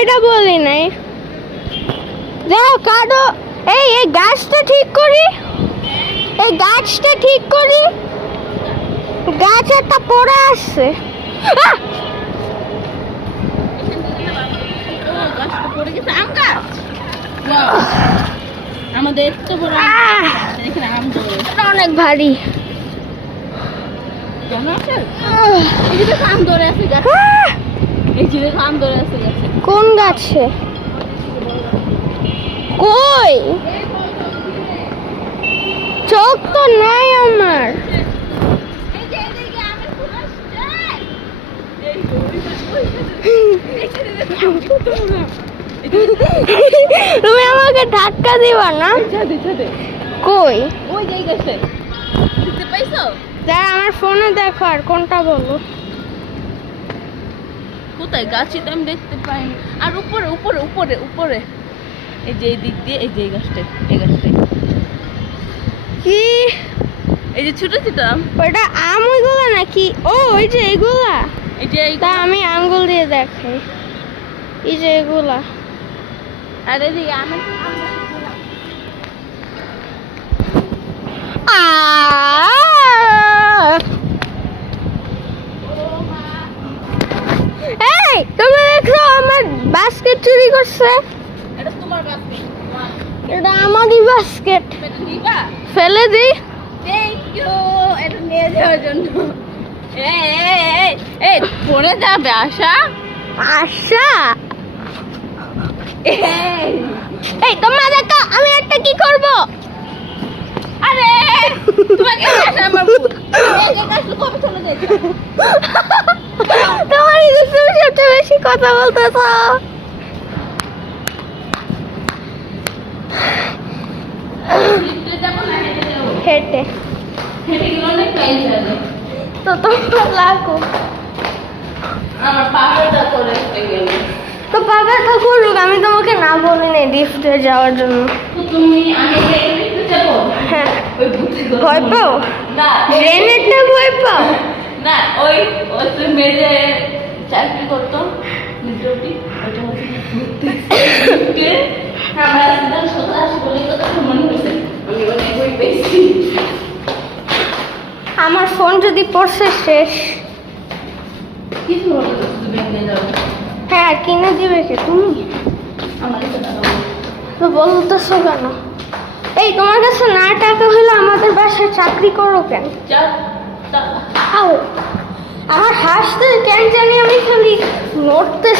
এটা বলি নাই। যাও কাটো। এই গাছটা ঠিক করি, এই গাছটা ঠিক করি। গাছ একটা পড়ে আসছে। আমাদের তো বড় আম অনেক ভারী। কেন আছে? এই যে আম ধরে আছে গাছে, এই যে আম ধরে আছে গাছে। কোন গাছে? কই? চোখ তো নাই আমার। তুমি আমাকে ধাক্কা দিবা না? কই? ওই যে গাছে দেখতে পাইছো? দাঁড়া, আমার ফোনে দেখো আর কোনটা বলো। কোথায়? গাছে তো আমি দেখতে পাইনি। আর উপরে উপরে উপরে উপরে এই যে এই দিক দিয়ে, এই যে এই গাছটাই, এই গাছটাই। কি? এই যে ছোট ছোট আম। ওটা আম ওইগুলা নাকি? ও ওই যে এগুলা। এই যে তা আমি আঙ্গুল দিয়ে দেখাই। এই যে এগুলা। আর এদিকে আম। এই তুমি দেখছো আমার বাস্কেট চুরি করছে? এটা তোমার বাস্কেট। এটা আমারই বাস্কেট। এটা নিবা? ফেলে দিই। থ্যাংক ইউ এটা নিয়ে যাওয়ার জন্য। এই পড়ে যাবে আশা। আশা? এই তোমরা দেখো আমি একটা কি করব। আরে তোমাকে আশা আমার ভূত। এই গাছটা কবে চলে যাচ্ছে? তোমার এই যে তুমি সবচেয়ে বেশি কথা বলতেছো। হেঁটে হেঁটে গেলে অনেক টাইম লাগে। তো তোমরা লাগো। আমার পাহাড়টা করে গেলে তো পাপাটা করুক, আমি তোমাকে না বলি নাই লিফটে যাওয়ার জন্য। তুমি আমি দেখতে যাবো। হ্যাঁ। ওই ভূতে ভয় পাও? না ট্রেনেরটা ভয় পাও? না ওই ওই তো মেজে চাকরি করতো মিত্রটি, ওটা হচ্ছে ঘুরতে আমরা আসলাম 87 বলে কথা মনে হয়েছে। আমি অনেক বই পেয়েছি। আমার ফোন যদি পড়ছে শেষ। কিছু হবে তো শুধু ব্যাগ নিয়ে যাবো। হ্যাঁ, কিনে দিবে কে? তুমি? আমার কাছে টাকা নেই। তো বলতেছো কেন? এই তোমার কাছে না টাকা হলে আমাদের বাসায় চাকরি করো কেন? যাও টাকা। আও, আমার হাসতে কেন জানি আমি খালি নড়তে